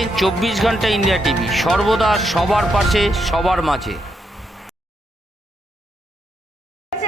দেখছেন চব্বিশ ঘণ্টা ইন্ডিয়া টিভি। সর্বদা সবার পাশে, সবার মাঝে।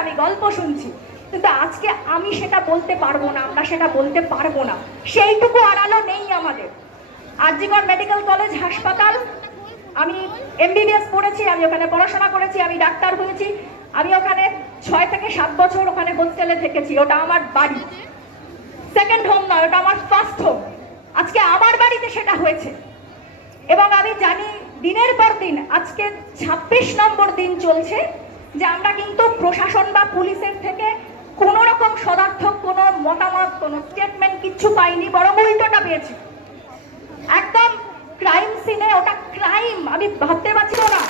আমি গল্প শুনছি। কিন্তু আজকে আমি সেটা বলতে পারব না, আমরা সেটা বলতে পারব না। সেইটুকু আড়ালো নেই আমাদের। আরজিগর মেডিকেল কলেজ হাসপাতাল, আমি এমবিবিএস পড়েছি, আমি ওখানে পড়াশোনা করেছি, আমি ডাক্তার হয়েছি। আমি ওখানে ছয় থেকে সাত বছর ওখানে হোস্টেলে থেকেছি, ওটা আমার বাড়ি। সেকেন্ড হোম নয়, ওটা আমার ফার্স্ট হোম বাড়িতে সেটা হয়েছে। এবং আমি জানি দিনের পর দিন, আজকে ছাব্বিশ নম্বর দিন চলছে যে আমরা কিন্তু প্রশাসন বা পুলিশের থেকে কোনো রকম সদার্থক, কোনো মতামত, কোনো স্টেটমেন্ট কিচ্ছু পাইনি, বরং উল্টোটা পেয়েছি। একদম ক্রাইম সিনে ওটা ক্রাইম আমি ভাবতে পারছি না।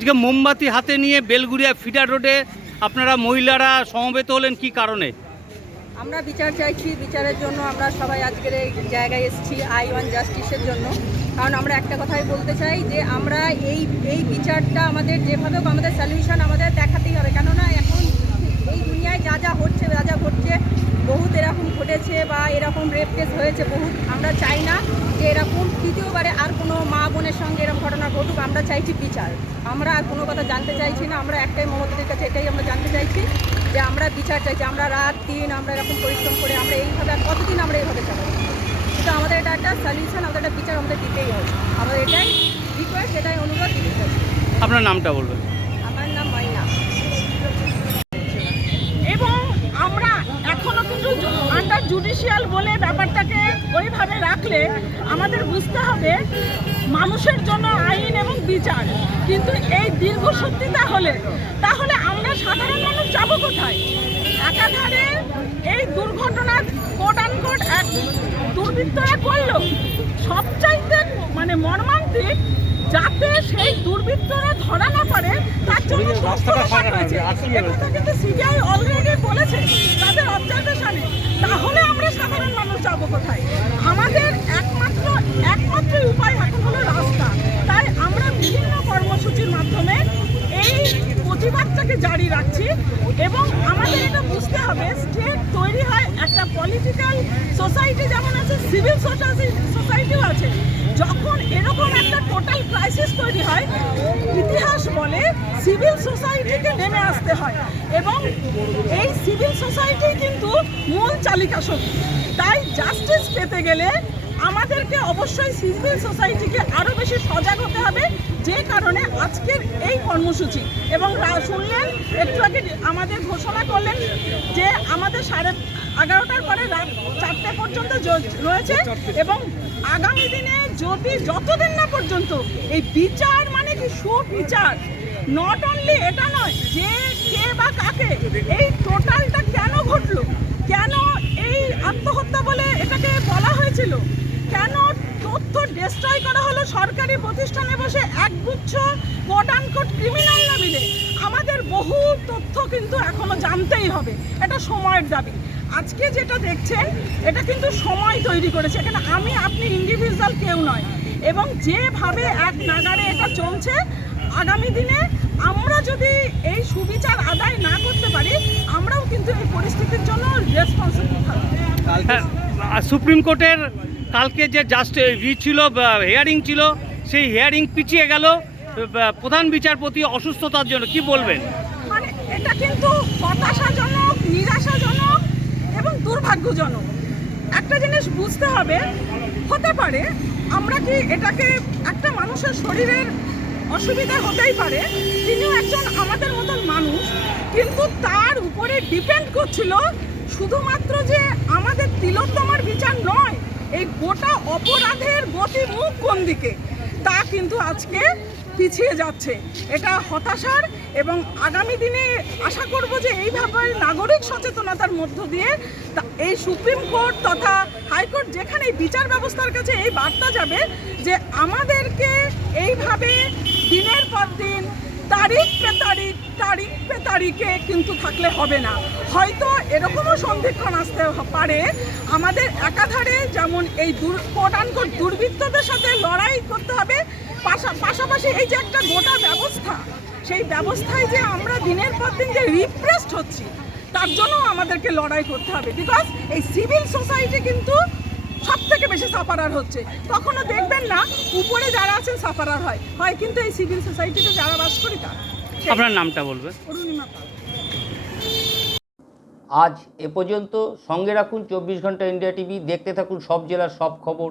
আজকে মোমবাতি হাতে নিয়ে বেলগুড়িয়া ফিডার রোডে আপনারা মহিলারা সমবেত হলেন কি কারণে? আমরা বিচার চাইছি, বিচারের জন্য আমরা সবাই আজকের এই জায়গায় এসেছি, আই ওয়ান জাস্টিসের জন্য। কারণ আমরা একটা কথাই বলতে চাই যে আমরা এই এই বিচারটা আমাদের যেভাবে আমাদের সলিউশন আমাদের দেখাতেই হবে। কেননা এখন এই দুনিয়ায় যা যা হচ্ছে, যা যা ঘটছে, বহুত এরকম ঘটেছে বা এরকম রেপ কেস হয়েছে, বহুত আমরা চাই না যে এরকম তৃতীয়বারে আর কোনো মা বোনের সঙ্গে এরকম ঘটনা ঘটুক, আমরা চাইছি বিচার। আমরা আর কোনো কথা জানতে চাইছি না আমরা একটাই মমতাদের কাছে এটাই আমরা জানতে চাইছি যে আমরা বিচার চাইছি আমরা রাত দিন আমরা এরকম পরিশ্রম করে আমরা এইভাবে আর কতদিন আমরা এইভাবে চালাবো? কিন্তু আমাদের এটা একটা সলিউশন আমাদের একটা বিচার আমাদের দিতেই হবে। আমাদের এটাই রিকোয়েস্ট এটাই অনুরোধ দিতে চাই আপনার নামটা বলবেন। আমার নাম মাইনা। এবং আমরা এখনও কিন্তু আন্ডার জুডিশিয়াল বলে ব্যাপারটাকে ওইভাবে রাখলে আমাদের বুঝতে হবে মানুষের জন্য আইন এবং বিচার। কিন্তু এই দীর্ঘ সত্যিতা হলে তাহলে আমরা সাধারণ মানুষ যাব কোথায়? একাধারে এই দুর্ঘটনা কোট আনকোট এক দুর্বৃত্তরা করল। সবচাইতে মানে মর্মান্তিক যাতে সেই দুর্বৃত্তরা ধরা না পারে তার জন্য হয়েছে। কিন্তু সিবিআই অলরেডি বলেছে তাদের অবজারভেশনে তাহলে আমরা সাধারণ মানুষ যাব কোথায় আমাদের একমাত্র একমাত্র উপায় এখন হলো রাস্তা তাই আমরা বিভিন্ন কর্মসূচির মাধ্যমে এই প্রতিবাদটাকে জারি রাখছি এবং আমাদের এটা বুঝতে হবে স্টেট তৈরি হয় একটা পলিটিক্যাল সোসাইটি যেমন আছে সিভিল সোসাইটিও আছে। যখন এরকম একটা টোটাল ক্রাইসিস তৈরি হয়, ইতিহাস বলে সিভিল সোসাইটিকে নেমে আসতে হয় এবং এই সিভিল সোসাইটি কিন্তু মূল চালিকা শক্তি। তাই জাস্টিস পেতে গেলে আমাদেরকে অবশ্যই সিভিল সোসাইটিকে আরও বেশি সজাগ হতে হবে, যে কারণে আজকের এই কর্মসূচি। এবং শুনলেন, একটু আগে আমাদের ঘোষণা করলেন যে আমাদের সাড়ে এগারোটার পরে রাত চারটে পর্যন্ত রয়েছে এবং আগামী দিনে যদি যতদিন না পর্যন্ত এই বিচার মানে কি সুবিচার নট অনলি এটা নয়, যে কে বা কাকে এই টোটালটা কেন ঘটলো? কেন এই আত্মহত্যা বলে এটাকে বলা হয়েছিল? কেন তথ্য ডিস্ট্রয় করা হলো সরকারি প্রতিষ্ঠানে বসে একগুচ্ছ কোট আনকোট ক্রিমিনাল না মিলে আমাদের বহু তথ্য কিন্তু এখনও জানতেই হবে। এটা সময়ের দাবি। আজকে যেটা দেখছেন এটা কিন্তু সময় তৈরি করেছে। এখানে আমি আপনি ইন্ডিভিজুয়াল কেউ নয়। এবং যেভাবে এক নাগারে এটা চলছে আগামী দিনে আমরা যদি এই সুবিচার আদায় না করতে পারি আমরাও কিন্তু এই পরিস্থিতির জন্য রেসপন্সিবল থাকব। হ্যাঁ, আর সুপ্রিম কোর্টের কালকে যে জাস্ট ই ছিল হিয়ারিং ছিল সেই হিয়ারিং পিছিয়ে গেল প্রধান বিচারপতি অসুস্থতার জন্য কি বলবেন? এটা কিন্তু হতাশাজনক, নিরাশাজনক এবং দুর্ভাগ্যজনক। একটা জিনিস বুঝতে হবে, হতে পারে আমরা কি এটাকে একটা মানুষের শরীরের অসুবিধা হতেই পারে, তিনিও একজন আমাদের মতন মানুষ, কিন্তু তার উপরে ডিপেন্ড করছিল শুধুমাত্র যে আমাদের তিলোত্তমার বিচার নয়, এই গোটা অপরাধের গতিমুখ কোন দিকে। তা কিন্তু আজকে পিছিয়ে যাচ্ছে। এটা হতাশার এবং আগামী দিনে আশা করব যে এইভাবে নাগরিক সচেতনতার মধ্য দিয়ে এই সুপ্রিম কোর্ট তথা হাইকোর্ট যেখানে বিচার ব্যবস্থার কাছে এই বার্তা যাবে যে আমাদেরকে এইভাবে দিনের পর দিন তারিখ পে তারিখ তারিখ পে তারিখে কিন্তু থাকলে হবে না। হয়তো এরকমও সন্ধিক্ষণ আসতে পারে। আমাদের একাধারে যেমন এই দূর কোট আনকোট দুর্বৃত্তদের সাথে লড়াই করতে হবে পাশাপাশি এই যে একটা গোটা ব্যবস্থা সেই ব্যবস্থায় যে আমরা দিনের পর দিন যে রিপ্রেসড হচ্ছি তার জন্য আমাদেরকে লড়াই করতে হবে। বিকজ এই সিভিল সোসাইটি কিন্তু সব থেকে বেশি সাফারার হচ্ছে। কখনো দেখবেন না উপরে যারা আছেন সাফারার হয়। হয় কিন্তু এই সিভিল সোসাইটিতে যারা বাস করি তারা আপনার নামটা বলবেন? অরুণিমা পাল। আজ এ পর্যন্ত সঙ্গে রাখুন চব্বিশ ঘণ্টা ইন্ডিয়া টিভি দেখতে থাকুন সব জেলার সব খবর।